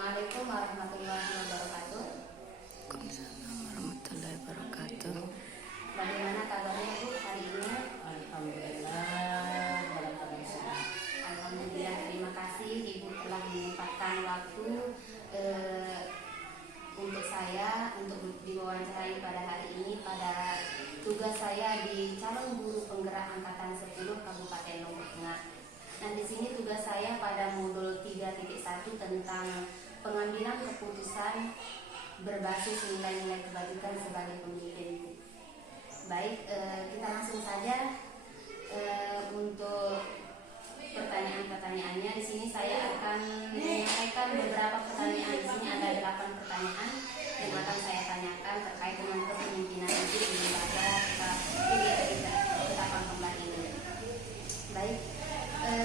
Assalamualaikum warahmatullahi wabarakatuh. Waalaikumsalam warahmatullahi wabarakatuh. Bagaimana kabarnya Bu hari ini? Alhamdulillah, dalam keadaan sehat. Alhamdulillah, terima kasih Ibu telah menyempatkan waktu untuk saya untuk diwawancarai pada hari ini pada tugas saya di calon guru penggerak angkatan 10 Kabupaten Lombok Tengah. Nah, di sini tugas saya pada modul 3.1 tentang pengambilan keputusan berbasis nilai-nilai kebajikan sebagai pemimpin. Baik, kita langsung saja untuk pertanyaan-pertanyaannya. Di sini saya akan menyampaikan beberapa pertanyaan. Di sini ada 8 pertanyaan yang akan saya tanyakan terkait dengan kepemimpinan Ibu di lembaga ketatapan kembali ini. Baik,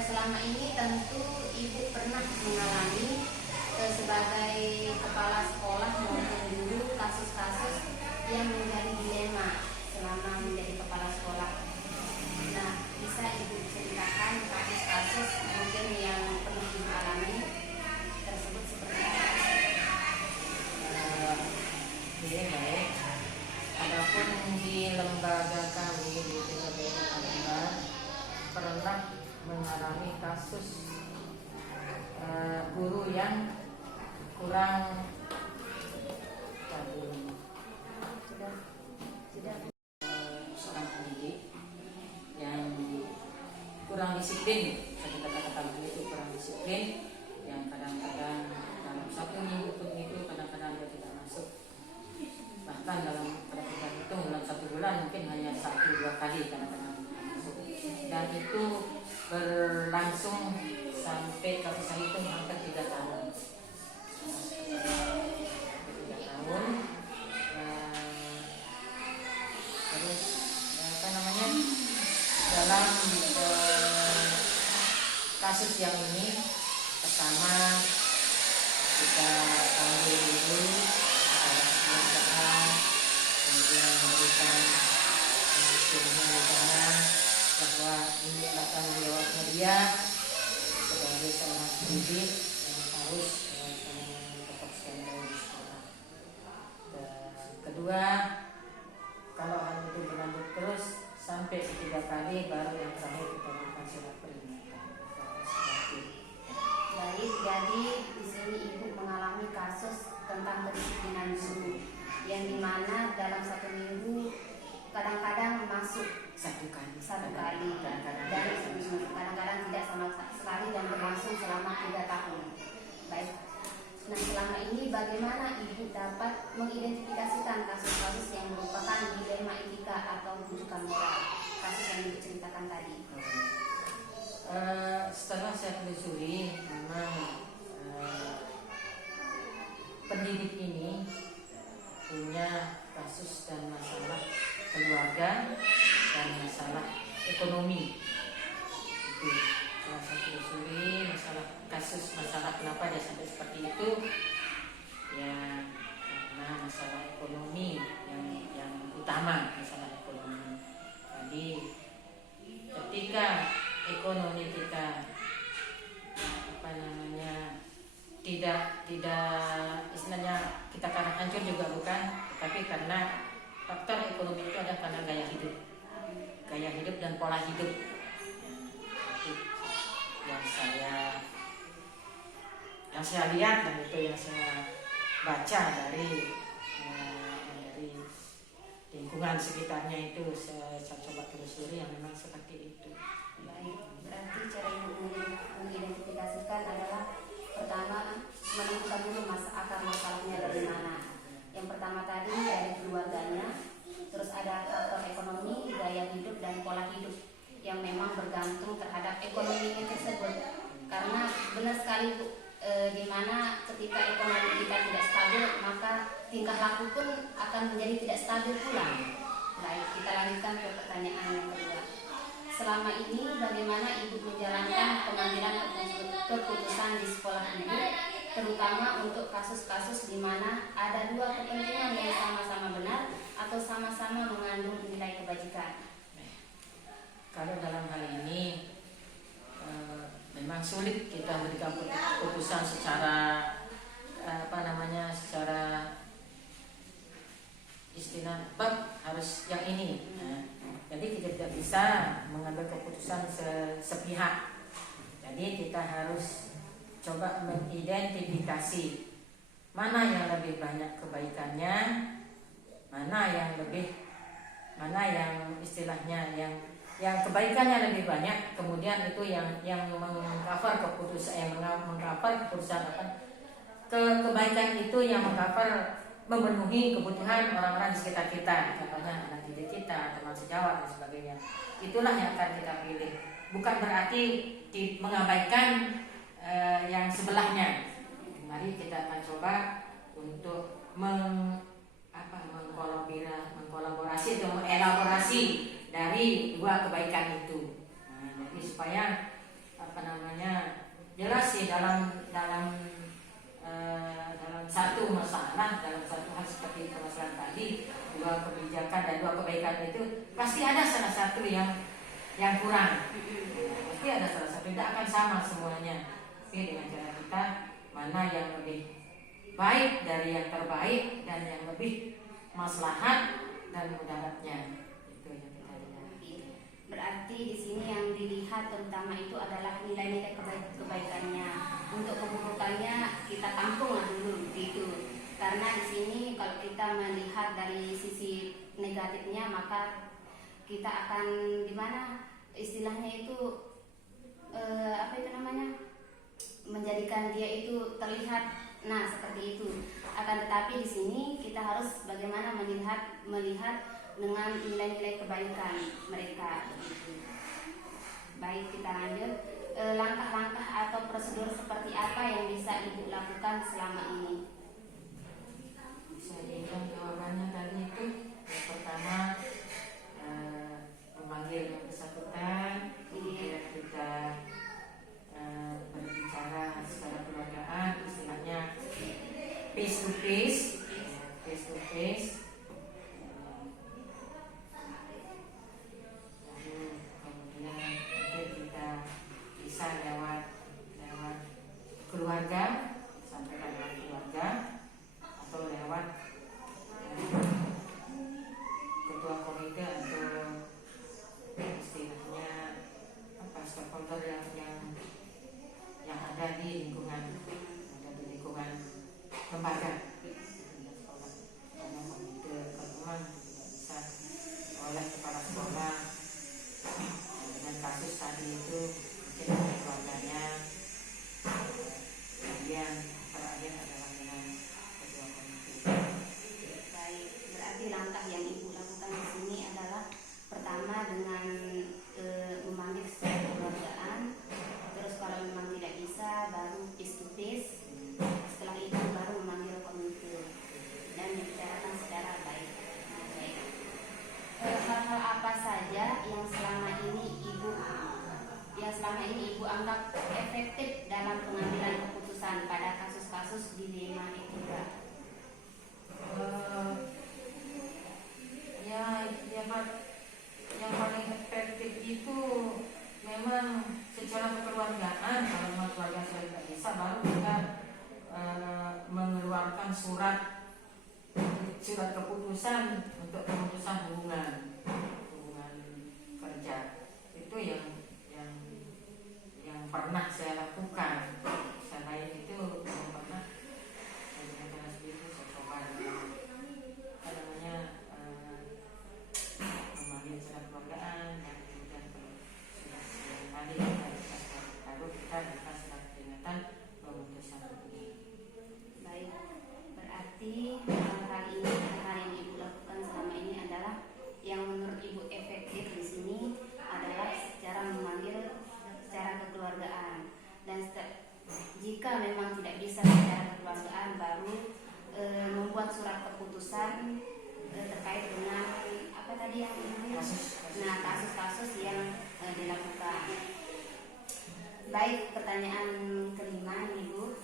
selama ini tentu Ibu pernah mengalami sebagai kepala sekolah maupun guru kasus-kasus yang menjadi dilema selama menjadi kepala sekolah. Nah, bisa Ibu ceritakan kasus-kasus mungkin yang pernah Ibu alami tersebut seperti apa? Baik. Adapun di lembaga kami di PKBM Alumbar pernah mengalami kasus guru yang kurang seorang pendidik yang kurang disiplin, kita katakan itu kurang disiplin, yang kadang-kadang dalam satu minggu kadang-kadang dia tidak masuk, bahkan pada kita hitung dalam 1 bulan mungkin hanya 1-2 kali kadang-kadang masuk, dan itu berlangsung sampai kalau saya hitung hampir 3 tahun. 3 tahun. Terus dalam kasus yang ini pertama kita panggil dulu pekerjaan, kemudian memberikan hasilnya di sana bahwa ini adalah tanggung jawabnya dia sebagai seorang pendidik yang harus tetap standby di sekolah. Dan kedua, kalau hal itu berlanjut terus sampai 3 kali, baru yang terakhir kita lakukan surat peringatan. Baik, jadi di sini Ibu mengalami kasus tentang kedisiplinan guru yang dimana dalam 1 minggu kadang-kadang masuk 1 kali, dan kadang-kadang tidak sama sekali dan berlangsung selama 3 tahun. Baik. Nah, selama ini bagaimana Ibu dapat mengidentifikasikan kasus-kasus yang merupakan dilema etika atau rujukan moral, kasus yang Ibu ceritakan tadi? Setelah saya telusuri, memang pendidik ini punya kasus dan masalah keluarga dan masalah ekonomi. Itu setelah saya telusuri masalah kenapa dia sampai seperti itu, ya karena masalah ekonomi yang utama, masalah ekonomi. Jadi ketika ekonomi kita tidak istilahnya kita karena hancur juga bukan, tapi karena faktor ekonomi itu ada karena gaya hidup dan pola hidup. Itu yang saya lihat dan itu yang saya baca dari lingkungan sekitarnya, itu saya coba telusuri yang memang seperti itu. Baik, berarti cara Ibu mengidentifikasikan adalah pertama menentukan dulu akar masalahnya dari mana. Yang pertama tadi dari keluarganya, terus ada faktor ekonomi, gaya hidup dan pola hidup yang memang bergantung terhadap ekonomi tersebut. Karena benar sekali Bu, di mana ketika ekonomi kita tidak stabil, maka tingkah laku pun akan menjadi tidak stabil pula. Baik, kita lanjutkan ke pertanyaan yang kedua. Selama ini bagaimana Ibu menjalankan pengambilan keputusan di sekolah Ibu, terutama untuk kasus-kasus di mana ada 2 kepentingan yang sama-sama benar atau sama-sama mengandung nilai kebajikan? Kalau dalam hal ini memang sulit kita memberikan keputusan secara secara istilah harus yang ini. Nah, jadi kita tidak bisa mengambil keputusan sepihak. Jadi kita harus coba mengidentifikasi mana yang lebih banyak kebaikannya, mana yang istilahnya yang kebaikannya lebih banyak, kemudian itu yang mengcover keputusan kebaikan itu yang mengcover memenuhi kebutuhan orang-orang di sekitar kita, contohnya anak didik kita, teman sejawat dan sebagainya. Itulah yang akan kita pilih. Bukan berarti mengabaikan yang sebelahnya. Mari kita akan coba untuk mengkolaborasi atau mengelaborasi dari dua kebaikan itu. Nah, jadi supaya jelas sih dalam satu masalah, dalam satu hal seperti permasalahan tadi, dua kebijakan dan dua kebaikan itu pasti ada salah satu yang kurang. Pasti ada salah satu, tidak akan sama semuanya. Tapi dengan cara kita mana yang lebih baik dari yang terbaik dan yang lebih maslahat dan mudaratnya, itu yang kita lihat. Berarti di sini yang dilihat terutama itu adalah nilai-nilai kebaikannya. Untuk keburukannya kita tampung lah dulu gitu. Karena di sini kalau kita melihat dari sisi negatifnya, maka kita akan gimana istilahnya itu menjadikan dia itu terlihat seperti itu. Akan tetapi di sini kita harus bagaimana melihat dengan nilai-nilai kebaikan mereka. Baik, kita lanjut. Langkah-langkah atau prosedur seperti apa yang bisa Ibu lakukan selama ini? Bisa dibilang jawabannya tadi itu yang pertama memanggil yang bersangkutan, kemudian kita berbicara secara keluargaan, istilahnya face to face. Bisa lewat keluarga, sampaikan lewat keluarga atau lewat ketua komite atau istilahnya stakeholder yang ada di lingkungan lembaga. Karena komite teman bisa oleh kepala sekolah dengan kasus tadi itu keluarganya, kemudian terakhir adalah dengan ketua komite. Baik, berarti langkah yang Ibu lakukan di sini adalah pertama dengan memanggil secara keluargaan, terus kalau memang tidak bisa baru face to face, setelah itu baru memanggil komite dan dibicarakan secara baik. Hal-hal apa saja yang selama ini Ibu anggap efektif dalam pengambilan keputusan pada kasus-kasus dilema etika? Yang paling efektif itu memang secara kekeluargaan. Kalau memang keluarga saya tidak bisa, baru kita mengeluarkan surat keputusan untuk pemutusan hubungan kerja. Itu yang pernah saya lakukan. Selain itu yang pernah saya coba memanggil surat keluargaan dan kemudian tadi baru kita dapat surat peringatan pemutusan hubungan. Baik, berarti hal yang Ibu lakukan selama ini adalah yang menurut Ibu efektif di sini adalah secara memanggil secara kekeluargaan, dan jika memang tidak bisa secara kekeluargaan baru membuat surat keputusan terkait dengan apa tadi yang kasus-kasus yang dilakukan. Baik, pertanyaan kelima Ibu,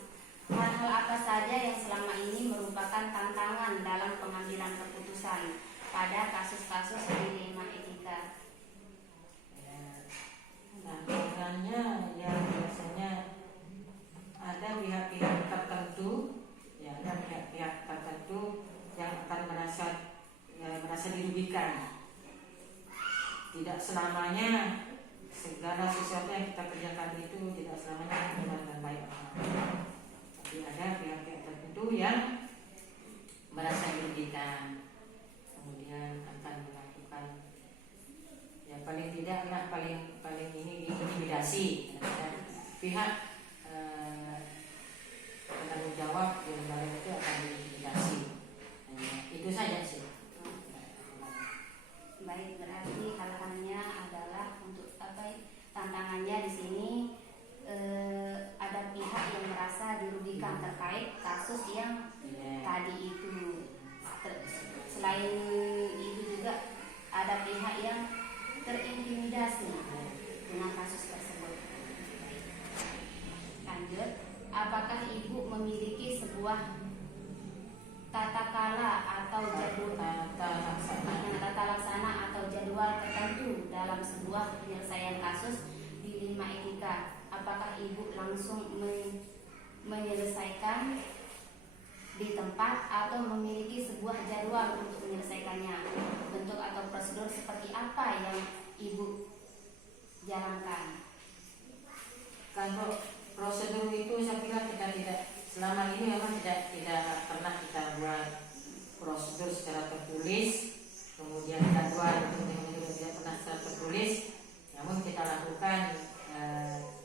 hal-hal apa saja yang selama ini merupakan tantangan dalam pengambilan keputusan pada kasus-kasus dilema etika? Tantangannya yang biasanya ada pihak-pihak tertentu selamanya segala sesuatu yang kita kerjakan itu tidak selamanya benar dan baik. Tapi ada pihak-pihak tertentu yang merasa dirugikan, kemudian akan melakukan ya paling tidaklah paling ini diintimidasi. Pihak bertanggung jawab di lembaga itu akan diintimidasi. Itu saja sih. Baik, berarti hal-halnya adalah untuk tantangannya di sini ada pihak yang merasa dirugikan terkait kasus yang tadi itu. Selain itu juga ada pihak yang terintimidasi dengan kasus tersebut. Lanjut, apakah ibu memiliki sebuah tata kala atau tata laksana atau jadwal tertentu dalam sebuah penyelesaian kasus di lima etika? Apakah ibu langsung menyelesaikan di tempat atau memiliki sebuah jadwal untuk menyelesaikannya? Bentuk atau prosedur seperti apa yang ibu jalankan? Kalau prosedur itu saya kira kita tidak, selama ini memang tidak pernah kita buat prosedur secara tertulis, kemudian jadwal itu tidak pernah secara tertulis. Namun kita lakukan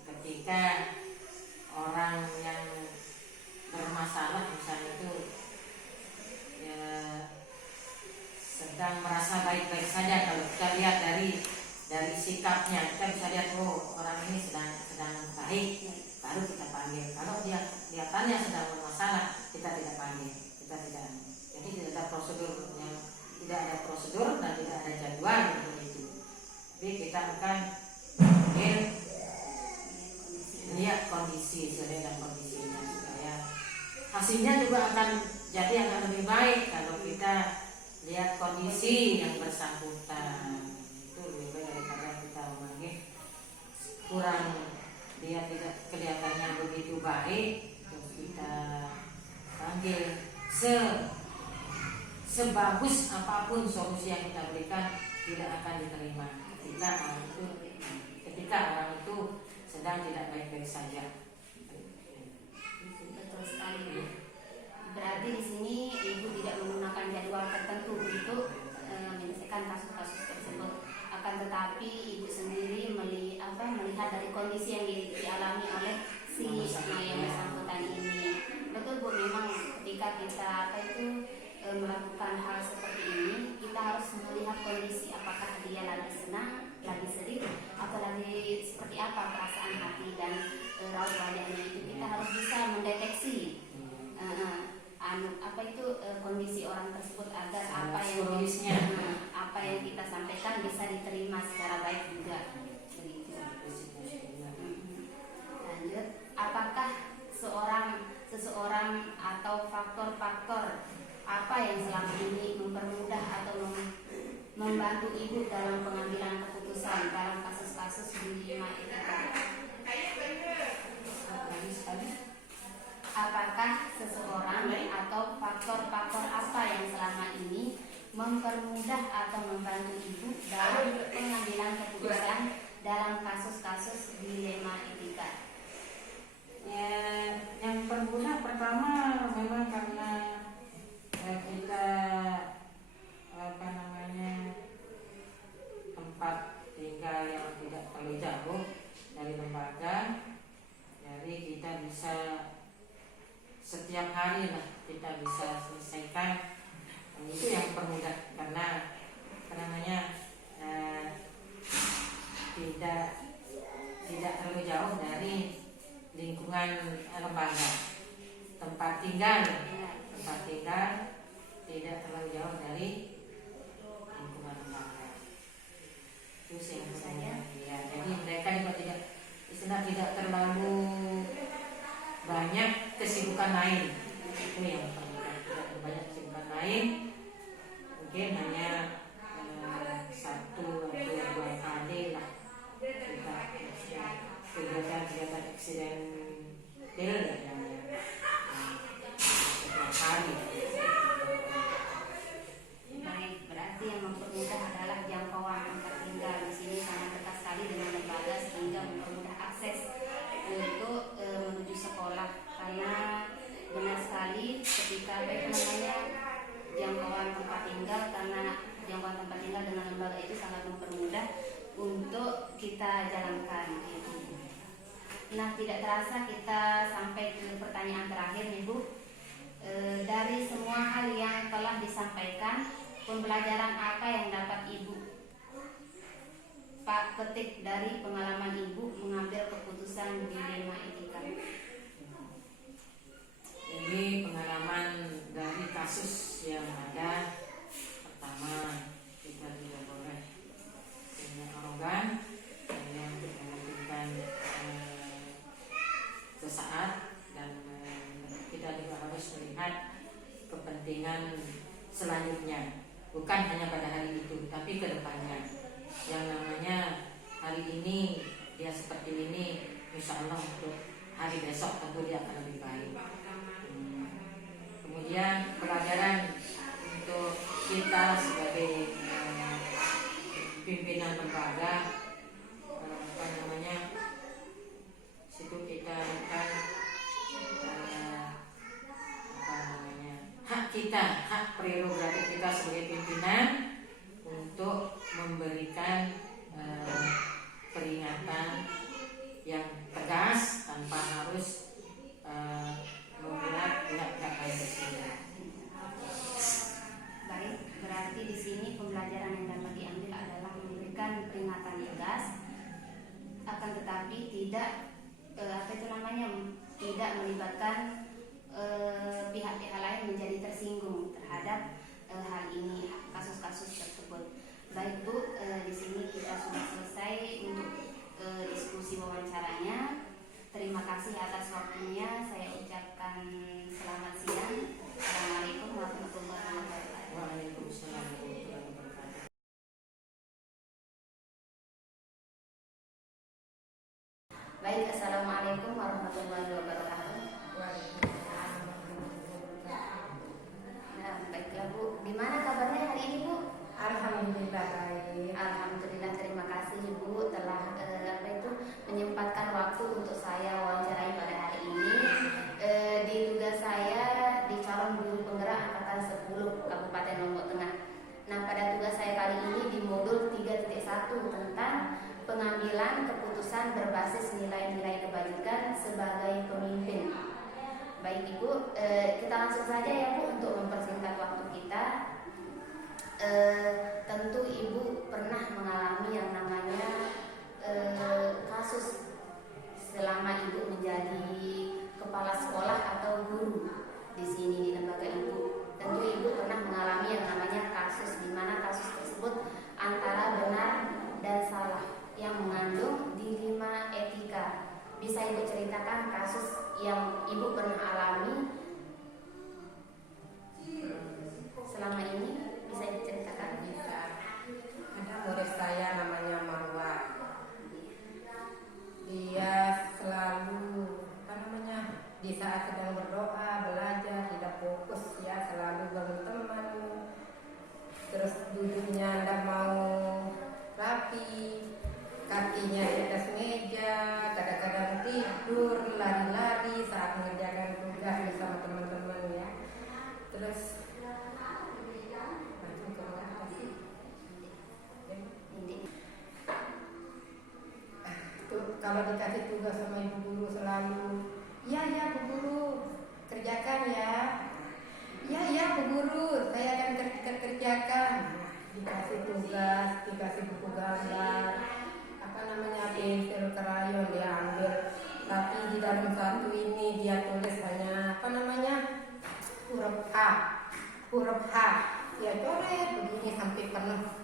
ketika orang yang bermasalah misalnya itu ya, sedang merasa baik-baik saja. Kalau kita lihat dari sikapnya, kita bisa lihat orang ini sedang baik, baru kita panggil. Kalau dia kelihatannya sedang bermasalah, kita tidak panggil, kita tidak. Jadi tidak ada prosedur dan tidak ada jadwal untuk itu. Tapi kita akan panggil, lihat kondisi sesuai dengan kondisinya, supaya hasilnya juga akan lebih baik kalau kita lihat kondisi yang bersangkutan. Itu lebih baik daripada kita memanggil kurang, dia tidak kelihatannya begitu baik, terus kita panggil sebagus apapun solusi yang kita berikan tidak akan diterima ketika orang itu sedang tidak baik-baik saja. Betul sekali. Berarti di sini ibu tidak menggunakan jadwal tertentu untuk menyelesaikan kasus-kasus tersebut. Akan tetapi ibu sendiri melihat dari kondisi yang dialami oleh si yang bersangkutan ini. Betul Bu, memang ketika kita melakukan hal seperti ini, kita harus melihat kondisi apakah dia lagi senang, lagi sedih, atau lagi seperti apa perasaan hati dan raut wajahnya itu. Kita harus bisa mendeteksi kondisi orang tersebut agar apa yang kita sampaikan bisa diterima secara baik juga. Lanjut, apakah seseorang atau faktor-faktor apa yang selama ini mempermudah atau membantu ibu dalam pengambilan keputusan dalam kasus-kasus di lima etika? Apakah seseorang atau faktor-faktor apa yang selama ini mempermudah atau membantu ibu dalam pengambilan keputusan dalam kasus-kasus dilema etika? Ya, yang permudah pertama memang karena kita tempat tinggal yang tidak terlalu jauh dari lembaga, jadi kita bisa setiap hari kita bisa selesaikan. Itu yang permudah karena tidak terlalu jauh dari lingkungan lembaga. Tempat tinggal tidak terlalu jauh dari lingkungan lembaga. Itu sih yang saya ya. Jadi mereka juga tidak terlalu banyak kesibukan lain. Itu yang permudah, tidak banyak kesibukan lain. Mungkin hanya 1 atau 2 kali lah kita kegiatan eksidental setiap hari. Baik, berarti yang mempermudah adalah jangkauan tempat tinggal di sini lembaga itu sangat mempermudah untuk kita jalankan, Ibu. Nah, tidak terasa kita sampai ke pertanyaan terakhir, Ibu. Dari semua hal yang telah disampaikan, pembelajaran apa yang dapat Ibu Pak petik dari pengalaman Ibu mengambil keputusan dilema etika? Jadi pengalaman dari kasus yang ada, pertama kita tidak boleh punya arogan yang memungkinkan sesaat, dan kita juga harus melihat kepentingan selanjutnya, bukan hanya pada hari itu tapi ke depannya. Yang namanya hari ini dia seperti ini, insya Allah untuk hari besok tentu dia akan lebih baik. Kemudian pelajaran untuk kita sebagai pimpinan lembaga, situ kita akan hak kita, hak prerogatif kita sebagai pimpinan untuk memberikan peringatan yang tegas tanpa harus membuat pihak-pihak lain tersebut. Baik, berarti di sini pembelajaran yang dapat diambil adalah memberikan peringatan tegas, akan tetapi tidak tidak melibatkan pihak-pihak lain menjadi tersinggung terhadap hal ini, kasus-kasus tersebut. Baik Bu, di sini kita sudah selesai untuk diskusi wawancaranya. Terima kasih atas waktunya. Saya ucapkan selamat siang. Assalamualaikum warahmatullahi wabarakatuh. Waalaikumsalam warahmatullahi wabarakatuh. Baik, assalamualaikum warahmatullahi wabarakatuh. Nah, baiklah Bu, gimana kabarnya hari ini Bu? Alhamdulillah baik. Alhamdulillah, terima kasih Ibu telah menyempatkan waktu untuk saya wawancarai pada hari ini. Di tugas saya di calon guru penggerak angkatan 10 Kabupaten Lombok Tengah. Nah, pada tugas saya kali ini di modul 3.1 tentang pengambilan keputusan berbasis nilai-nilai kebajikan sebagai pemimpin. Baik Ibu, kita langsung saja ya Bu untuk mempersingkat waktu kita. Tentu Ibu pernah mengalami yang namanya kasus selama Ibu menjadi kepala sekolah atau guru di sini di lembaga Ibu. Tentu Ibu pernah mengalami yang namanya kasus, di mana kasus tersebut antara benar dan salah yang mengandung dilema etika. Bisa Ibu ceritakan kasus yang Ibu pernah alami selama ini? Bisa Ibu ceritakan? Bisa. Ada murid saya namanya Marwa. Dia selalu di saat sedang berdoa, belajar, tidak fokus ya, selalu bangun teman. Terus duduknya tidak mau rapi, kakinya di atas meja, kadang-kadang tidur, lari-lari saat mengerjakan tugas bersama teman-teman ya. Terus kalau dikasih tugas sama ibu guru selalu, ya Bu Guru kerjakan ya. Ya Bu Guru, saya akan kerjakan. Dikasih tugas, dikasih buku gambar, pensil krayon dia ambil, tapi di dalam satu ini dia tulis hanya huruf H, dia coret begini sampai penuh.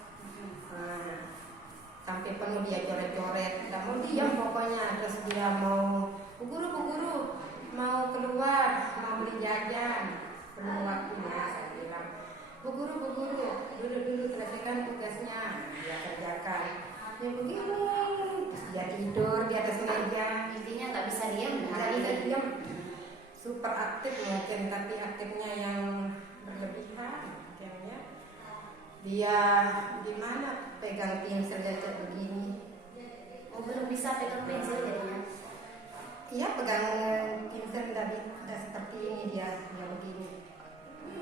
Sampai penuh dia coret-coret, tidak mau diam pokoknya. Terus dia mau, Bu Guru, mau keluar, mau beli jajan, perlu waktunya. Saya bilang, Bu Guru, dulu selesaikan tugasnya. Dia kerjakan, dia begini, dia tidur di atas meja. Intinya nggak bisa diam, diam. Super aktif mungkin, tapi aktifnya yang berlebihan. Dia gimana pegang pensil aja begini. Oh, belum bisa pegang pensil jadinya? Iya, pegang pensil tidak seperti ini, dia begini.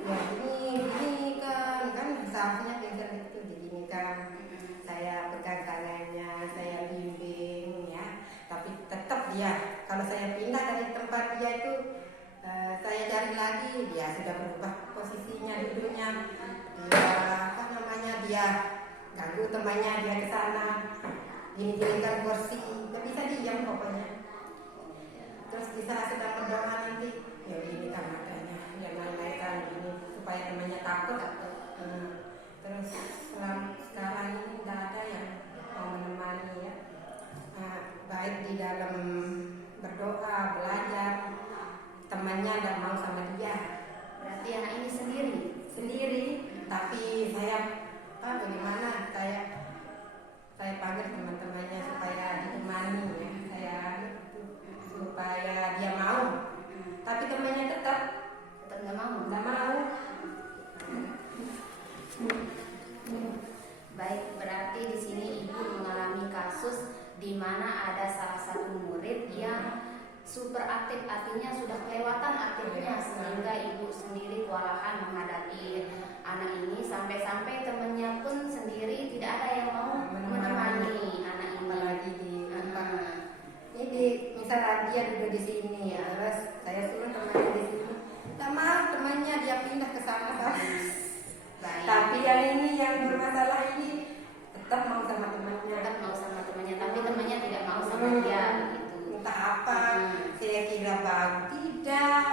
Ya begini kan seharusnya pensil itu begini kan. lagi dia sudah berubah posisinya dulunya. Dia ganggu temannya, dia ke sana gini-ginikan kursi, nggak bisa diam pokoknya. Terus di saat sedang berdoa nanti ya ini kan adanya yang naik-naikan ini supaya temannya takut. Terus sekarang ini tidak ada yang mau menemani ya. Baik di dalam berdoa, belajar, temannya tidak mau sama dia. Berarti anak ini sendiri. Tapi saya bagaimana saya panggil teman-temannya supaya ditemani ya, supaya dia mau. Tapi temannya tetap nggak mau. Baik, berarti di sini ibu mengalami kasus di mana ada salah satu murid yang super aktif, artinya sudah kelewatan aktifnya sehingga ibu sendiri kewalahan menghadapi anak ini, sampai-sampai temannya pun sendiri tidak ada yang mau menemani anak ini. Apalagi ini misalnya dia duduk di sini ya, terus saya suruh temannya di sini, temannya dia pindah ke sana. Baik. Tapi yang ini yang bermasalah ini tetap mau sama temannya, tapi temannya tidak mau sama dia gitu. Entah apa, saya kira bagus, tidak,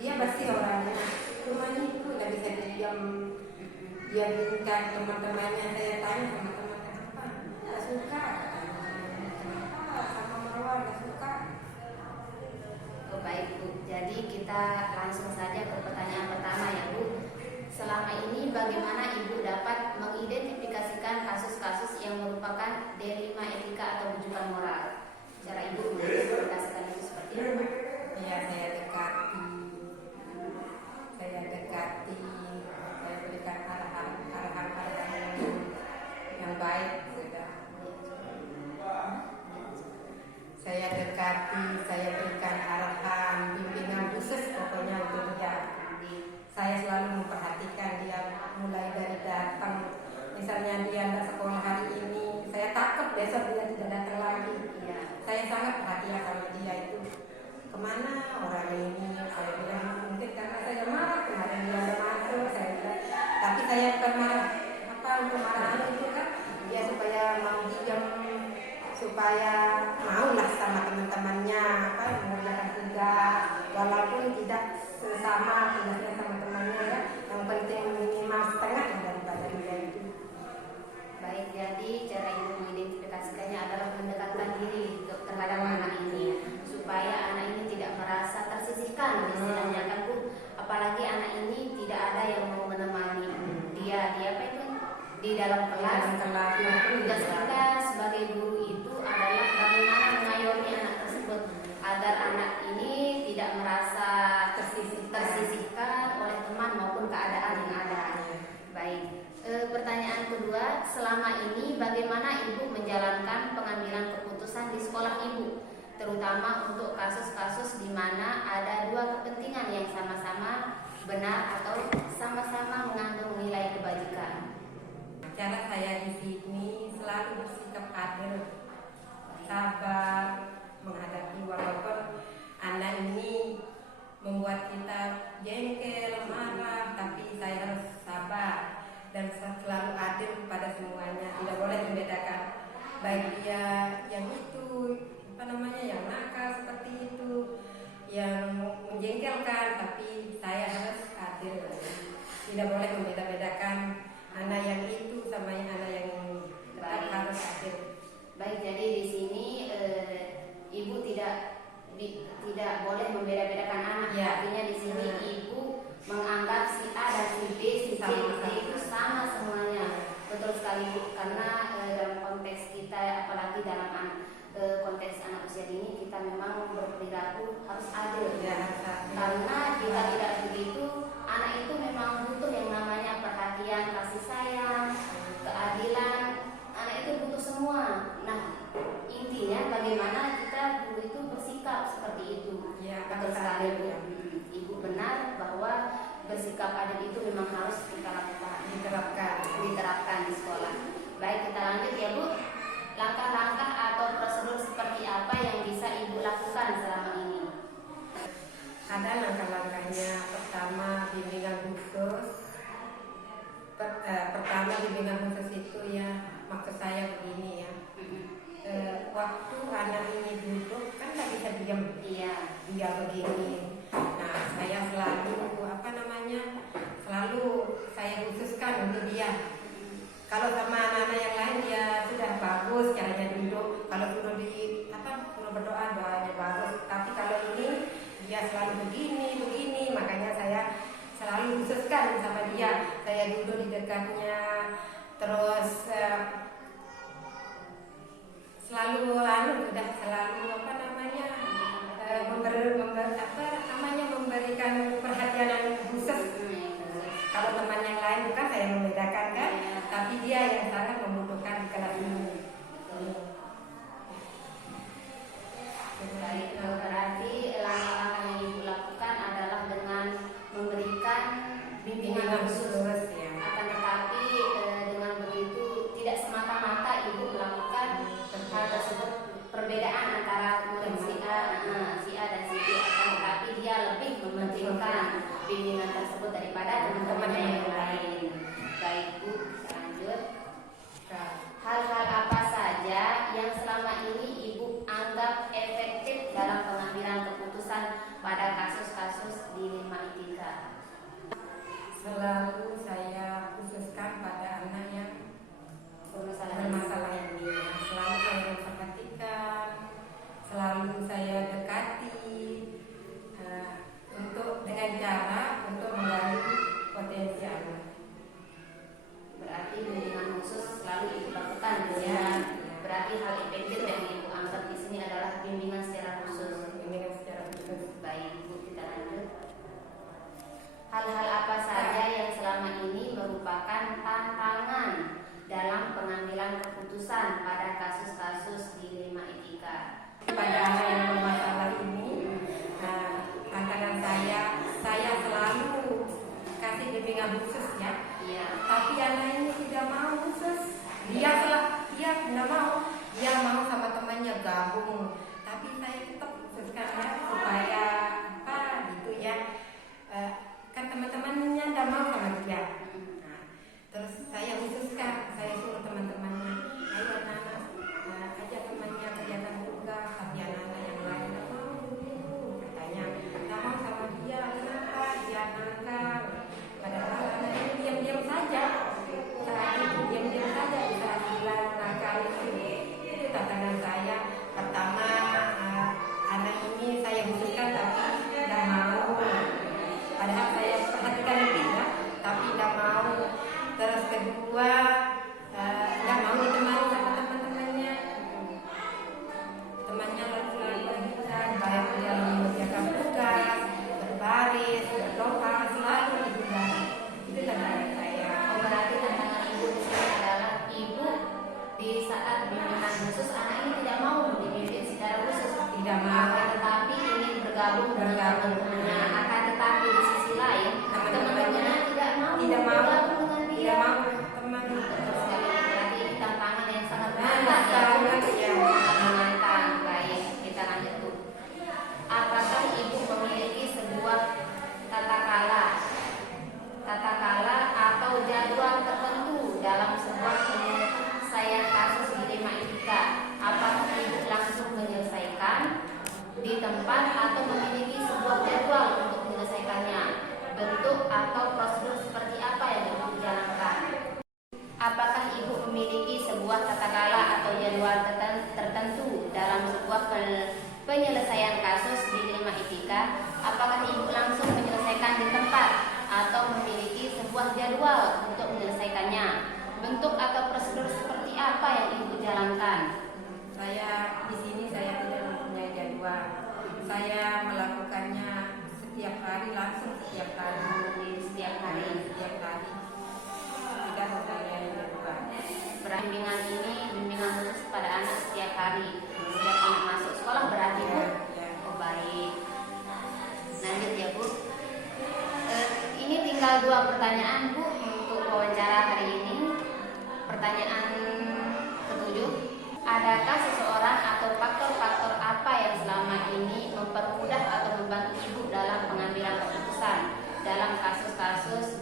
dia bersih orangnya, cuman itu tidak bisa diam. Dia minta teman-temannya, saya tanya sama teman-teman, kenapa nggak suka, kenapa sama Marwah nggak suka. Oh, baik Bu, jadi kita langsung saja ke pertanyaan pertama ya Bu. Selama ini bagaimana Ibu dapat mengidentifikasikan kasus-kasus yang merupakan D5 etika atau bujukan moral? Cara Ibu mengidentifikasikan itu seperti apa? Ya, saya dekati, saya berikan arahan yang baik. Saya dekati, saya berikan arahan, bimbingan khusus pokoknya untuk dia. Saya selalu memperhatikan dia mulai dari datang. Misalnya dia tidak sekolah hari ini, saya takut besok dia tidak datang lagi. Ya. Saya sangat perhatian sama dia itu. Kemana orang ini? Saya bilang mungkin karena saya marah kemarin dia ada masuk. Saya bilang, tapi saya bukan marah. Apa untuk marah itu kan? Dia supaya mau diam, supaya maulah sama teman-temannya, mengerjakan tugas, walaupun tidak sesama tugasnya sama temannya ya. Yang penting minimal setengah daripada dia itu. Baik, jadi cara Ibu mengidentifikasikannya adalah mendekatkan diri terhadap anak ini supaya anak ini tidak merasa tersisihkan istilahnya kan Bu. Apalagi anak ini tidak ada yang mau menemani dia apa itu di dalam kelas. Tugas kita sebagai guru itu adalah bagaimana mengayomi anak tersebut agar anak ini tidak merasa tersisihkan oleh teman maupun keadaan yang ada. Baik. Pertanyaan kedua, selama ini bagaimana Ibu menjalankan pengambilan keputusan di sekolah Ibu, terutama untuk kasus-kasus di mana ada dua kepentingan yang sama-sama benar atau sama-sama mengandung nilai kebajikan? Cara saya di sini selalu bersikap adil, sabar menghadapi walaupun anak ini membuat kita jengkel, marah, tapi saya harus sabar dan selalu adil pada semuanya. Tidak boleh membedakan baik dia yang itu yang nakal seperti itu, yang menjengkelkan, tapi saya harus adil. Tidak boleh membeda-bedakan anak yang itu sama anak yang ini. Tetap harus adil. Baik, jadi di sini Ibu tidak boleh membeda-bedakan anak. Ya. Artinya di sini Ibu menganggap si A dan si B, si C, si D itu sama semuanya. Betul sekali Bu, karena dalam konteks kita, apalagi dalam konteks anak usia dini, kita memang berperilaku harus adil. Ya, karena jika tidak begitu, anak itu memang butuh yang namanya perhatian, kasih sayang, keadilan. Anak itu butuh semua. Nah, intinya bagaimana kita guru itu bersikap seperti itu. Ya, betul sekali Bu. Ibu benar bahwa bersikap adil itu memang harus kita lakukan, diterapkan di sekolah. Baik, kita lanjut ya Bu. Langkah-langkah atau prosedur seperti apa yang bisa Ibu lakukan selama ini? Ada langkah-langkahnya. Pertama khusus. Pertama bimbingan khusus itu ya, maksud saya begini ya. Waktu anak ini duduk kan nggak bisa diam, dia begini. Nah, saya selalu selalu saya khususkan untuk dia. Kalau sama anak-anak yang lain dia sudah bagus caranya duduk. Kalau suruh berdoa doanya bagus. Tapi kalau ini dia selalu begini, makanya saya selalu khususkan sama dia. Saya duduk di dekatnya, terus selalu memberikan perhatian yang khusus. Kalau teman yang lain bukan saya membedakan kan, tapi dia yang sangat membutuhkan di kelas ini. Baik, berarti langkah-langkah yang Ibu lakukan adalah dengan memberikan bimbingan khusus. Ya. Akan tetapi dengan begitu tidak semata-mata Ibu melakukan hal tersebut, perbedaan antara murid si A dan si B, akan tetapi dia lebih mementingkan bimbingan tersebut daripada teman-teman yang lain. Baik Bu, lanjut. Hal-hal apa saja yang selama ini Ibu anggap efektif dalam pengambilan keputusan pada kasus-kasus di Lima Etika? Selalu saya khususkan pada anak yang bermasalah ini. Selalu saya perhatikan, selalu saya dekati dengan cara untuk menggali potensi anak. Berarti bimbingan khusus selalu Ibu lakukan Ya. Berarti hal efektif yang Ibu anggap di sini adalah bimbingan secara khusus. Baik Bu, kita lanjut. Hal-hal apa saja yang selama ini merupakan tantangan dalam pengambilan keputusan pada kasus-kasus di Lima Etika? Pada anak yang bermasalah ini, tantangan saya selalu kasih bimbingan khusus ya. Iya. Tapi anak ini tidak mau khusus. Dia tidak mau. Dia mau sama temannya gabung. Tapi saya tetap khususkan ya supaya gitu ya. Kan teman-temannya tidak mau sama dia. Nah, terus saya khususkan, saya suruh teman-temannya, ayo anak-anak, ajak temannya kegiatan tugas. Tapi anak-anak yang lain tidak mau dulu, katanya tidak mau sama dia. Kenapa? Dia nakal. Padahal anak ini diam-diam saja. Saat itu diam-diam saja bisa hilang nakal itu. Itu tantangan saya. Pertama, anak ini saya khususkan tapi tidak mau. Padahal saya perhatikan lebih ya, tapi tidak mau. Terus kedua, tidak mau ditemani sama teman-temannya. Temannya selalu berbicara, baik dia mengerjakan tugas, berbaris, berdoa, selalu dihindari. Itu tantangan saya. Berarti tantangan Ibu di sini adalah Ibu di saat bimbingan khusus anak ini tidak mau dibimbing secara khusus, Tidak mau. akan tetapi ingin bergabung dengan teman-temannya. Akan tetapi di sisi lain teman-temannya tidak mau bergabung dengan dia. Tidak mau teman. Betul sekali. Berarti ini tantangan yang sangat Nah, berat ya. sangat, ya. Menantang. Baik, kita lanjut Bu. Apakah Ibu memiliki sebuah tata kala atau jadwal tertentu dalam sebuah penyelesaian kasus di Lima Etika? Apakah Ibu langsung menyelesaikan di tempat atau memiliki sebuah jadwal untuk menyelesaikannya? Bentuk atau prosedur seperti apa yang Ibu jalankan? Apakah Ibu memiliki sebuah tata kala atau jadwal tertentu dalam sebuah penyelesaian kasus di Lima Etika? Apakah Ibu langsung menyelesaikan di tempat atau memiliki sebuah jadwal untuk menyelesaikannya? Bentuk atau prosedur seperti apa yang Ibu jalankan? Saya di sini saya tidak mempunyai jadwal. Saya melakukannya setiap hari, langsung setiap hari. Setiap hari. Tidak mempunyai jadwal. Bimbingan ini bimbingan khusus pada anak setiap hari. Setiap anak masuk sekolah berarti Bu? Ya. Oh baik. Lanjut ya Bu. Ini tinggal 2 pertanyaan Bu untuk wawancara hari ini. Pertanyaan ke-7. Adakah seseorang atau faktor-faktor apa yang selama ini mempermudah atau membantu Ibu dalam pengambilan keputusan dalam kasus-kasus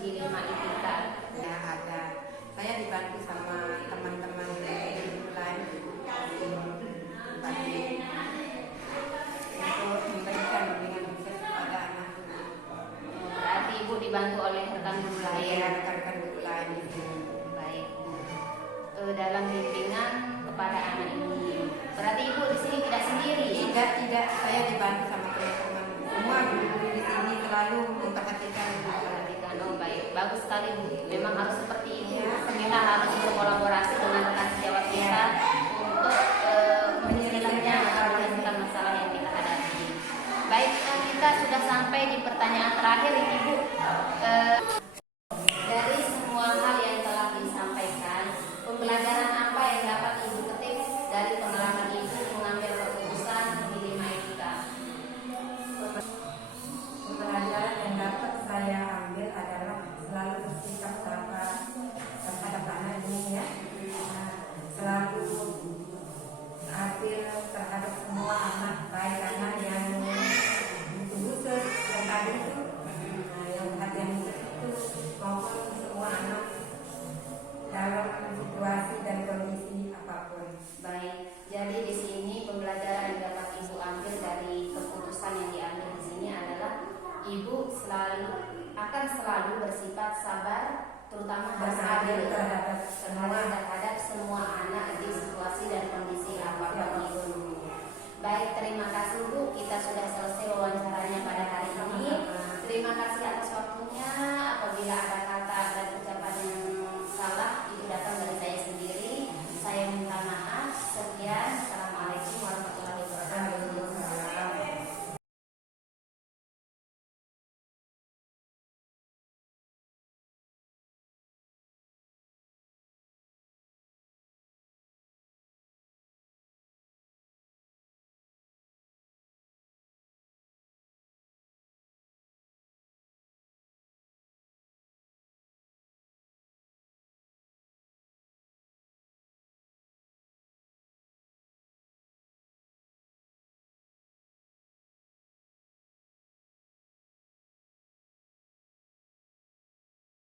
dibantu oleh rekan guru lain. Ya, rekan-rekan guru lain di sini. Baik, Bu. Dalam bimbingan kepada anak ini. Berarti Ibu di sini tidak sendiri. Tidak, saya dibantu sama teman-teman. Semua guru di sini selalu memperhatikan. Perhatikan. Oh baik, bagus sekali Bu. Memang harus seperti itu. Ya. Kita harus berkolaborasi dengan rekan sejawat kita untuk menyelesaikan atau menyelesaikan masalah yang kita hadapi. Baik, kita sudah sampai di pertanyaan terakhir ini Bu. Dari semua hal yang telah disampaikan, pembelajaran apa yang dapat Ibu petik dari pengalaman Ibu mengambil keputusan memilih Maika? Pembelajaran yang dapat saya ambil adalah selalu bersikap sabar terhadap anak ini ya. Selalu adil terhadap semua anak, baik anak yang khusus yang tadi itu, yang perhatian itu maupun semua anak dalam situasi dan kondisi apapun. Baik, jadi di sini pembelajaran yang dapat Ibu ambil dari keputusan yang diambil di sini adalah Ibu akan selalu bersifat sabar, terutama harus adil terhadap semua anak di situasi dan kondisi apapun itu. Baik, terima kasih Bu. Kita sudah selesai wawancaranya pada hari ini. Terima kasih atas